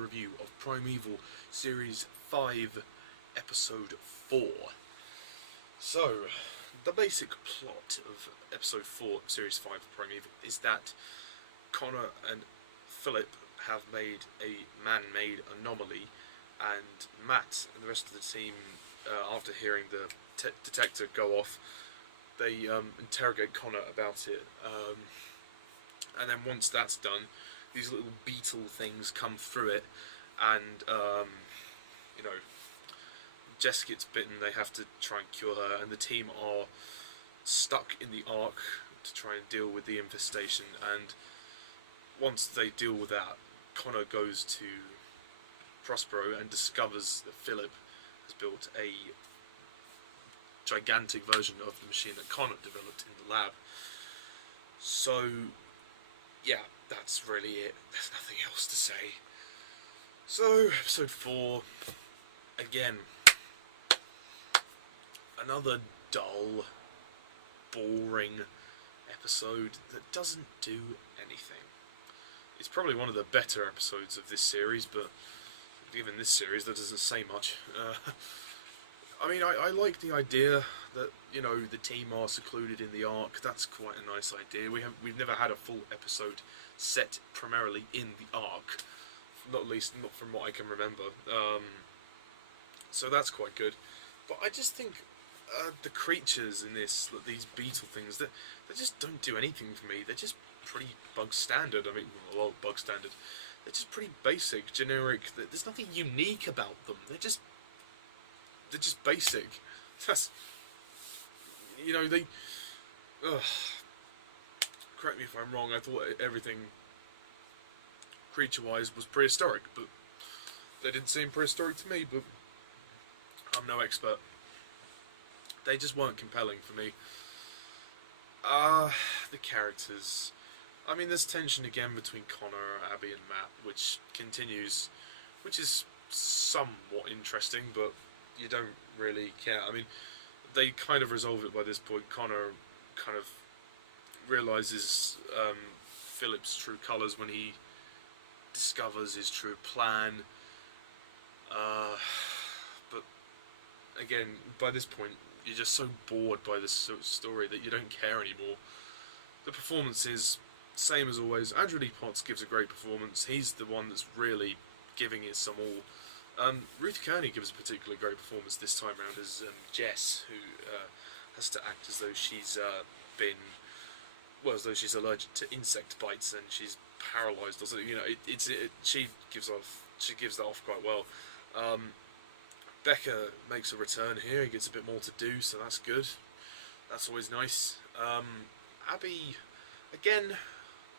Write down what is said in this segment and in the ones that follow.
review of Primeval Series 5, Episode 4. So, the basic plot of Episode 4, Series 5 of Primeval is that Connor and Philip have made a man-made anomaly, and Matt and the rest of the team, after hearing the detector go off, they interrogate Connor about it, and then once that's done, these little beetle things come through it, and you know, Jess gets bitten. They have to try and cure her, and the team are stuck in the Ark to try and deal with the infestation. And once they deal with that, Connor goes to Prospero and discovers that Philip has built a gigantic version of the machine that Connor developed in the lab. So, yeah, that's really it. There's nothing else to say. So, episode 4, again, another dull, boring episode that doesn't do anything. It's probably one of the better episodes of this series, but given this series, that doesn't say much. I mean, I like the idea that, you know, the team are secluded in the Ark. That's quite a nice idea. We've never had a full episode set primarily in the Ark, not from what I can remember. So that's quite good. But I just think the creatures in this, these beetle things, they just don't do anything for me. They're just pretty bug standard. I mean, well, bug standard. They're just pretty basic, generic. There's nothing unique about them. They're just basic. That's, you know, they. Correct me if I'm wrong. I thought everything creature-wise was prehistoric, but they didn't seem prehistoric to me. But I'm no expert. They just weren't compelling for me. The characters. I mean, there's tension again between Connor, Abby, and Matt, which continues, which is somewhat interesting, but you don't really care. I mean, they kind of resolve it by this point. Connor kind of realises Philip's true colours when he discovers his true plan. But again, by this point, you're just so bored by this story that you don't care anymore. The performance is same as always. Andrew Lee Potts gives a great performance. He's the one that's really giving it some all. Ruth Kearney gives a particularly great performance this time around as Jess, who has to act as though she's as though she's allergic to insect bites and she's paralysed or something. You know, she gives that off quite well. Becca makes a return here. He gets a bit more to do, so that's good. That's always nice. Abby, again,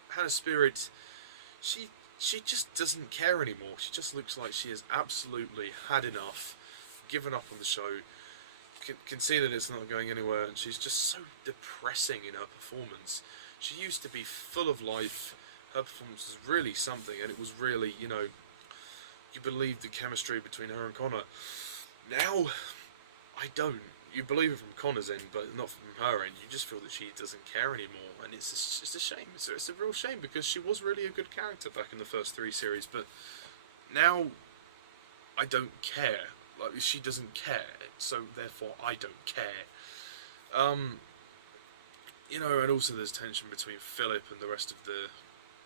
Hannah Spearritt, she just doesn't care anymore. She just looks like she has absolutely had enough, given up on the show, can see that it's not going anywhere, and she's just so depressing in her performance. She used to be full of life. Her performance was really something, and it was really, you know, you believed the chemistry between her and Connor. Now, I don't. You believe it from Connor's end, but not from her end. You just feel that she doesn't care anymore, and it's a shame. It's a real shame, because she was really a good character back in the first 3 series, but now I don't care. Like, she doesn't care, so therefore I don't care. You know, and also there's tension between Philip and the rest of the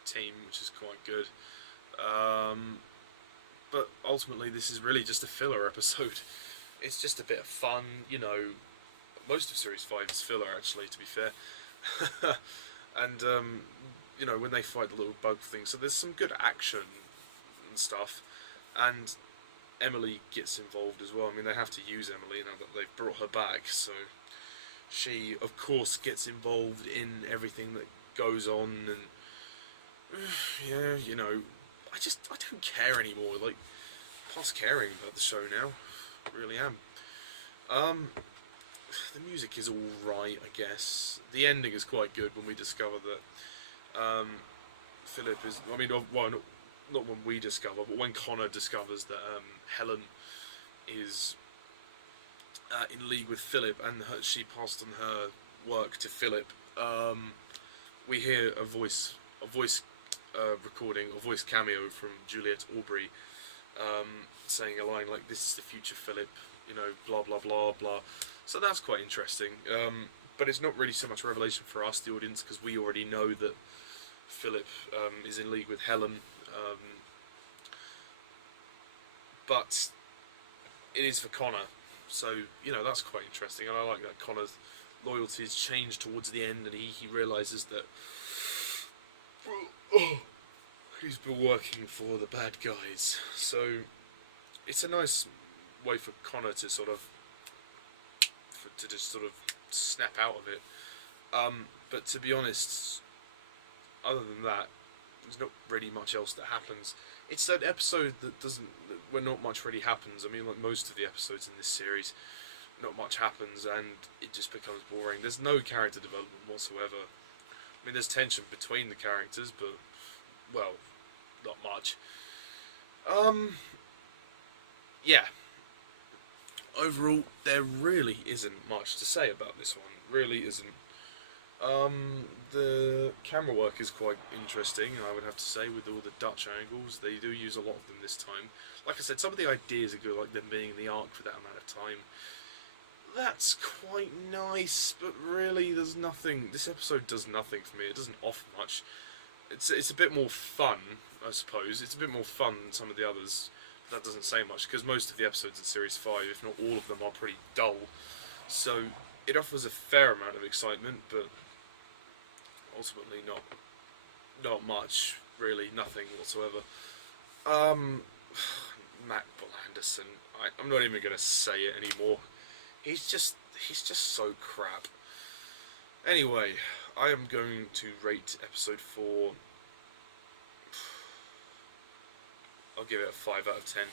team, which is quite good. But ultimately, this is really just a filler episode. It's just a bit of fun, you know. Most of Series 5 is filler, actually, to be fair. And, you know, when they fight the little bug thing, so there's some good action and stuff. And Emily gets involved as well. I mean, they have to use Emily now that they've brought her back, so she, of course, gets involved in everything that goes on, and yeah, you know, I don't care anymore. Like, past caring about the show now. I really am. The music is alright, I guess. The ending is quite good when we discover that Philip is, I mean, well, not when we discover, but when Connor discovers that Helen is in league with Philip, and she passed on her work to Philip. We hear a voice recording, a voice cameo from Juliet Aubrey, saying a line like, "This is the future Philip," you know, blah blah blah blah. So that's quite interesting. But it's not really so much a revelation for us, the audience, because we already know that Philip is in league with Helen. But it is for Connor, so you know that's quite interesting, and I like that Connor's loyalties change towards the end, and he realises that he's been working for the bad guys. So it's a nice way for Connor to sort of just sort of snap out of it. But to be honest, other than that, there's not really much else that happens. It's that episode where not much really happens. I mean, like most of the episodes in this series, not much happens, and it just becomes boring. There's no character development whatsoever. I mean, there's tension between the characters, but, well, not much. Yeah. Overall, there really isn't much to say about this one. Really isn't. The camera work is quite interesting, I would have to say, with all the Dutch angles. They do use a lot of them this time. Like I said, some of the ideas are good, like them being in the Ark for that amount of time. That's quite nice, but really there's nothing. This episode does nothing for me. It doesn't offer much. It's a bit more fun, I suppose. It's a bit more fun than some of the others. That doesn't say much, because most of the episodes in Series 5, if not all of them, are pretty dull. So it offers a fair amount of excitement, but ultimately not much, really, nothing whatsoever. Matt Blanderson, I'm not even going to say it anymore. He's just so crap. Anyway, I am going to rate episode 4. I'll give it a 5 out of 10.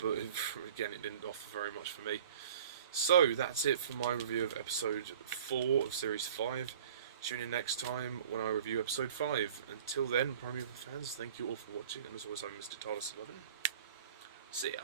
But again, it didn't offer very much for me. So that's it for my review of episode 4 of series 5. Tune in next time when I review episode 5. Until then, Primeval fans, thank you all for watching, and as always, I'm Mr. Talis11. See ya.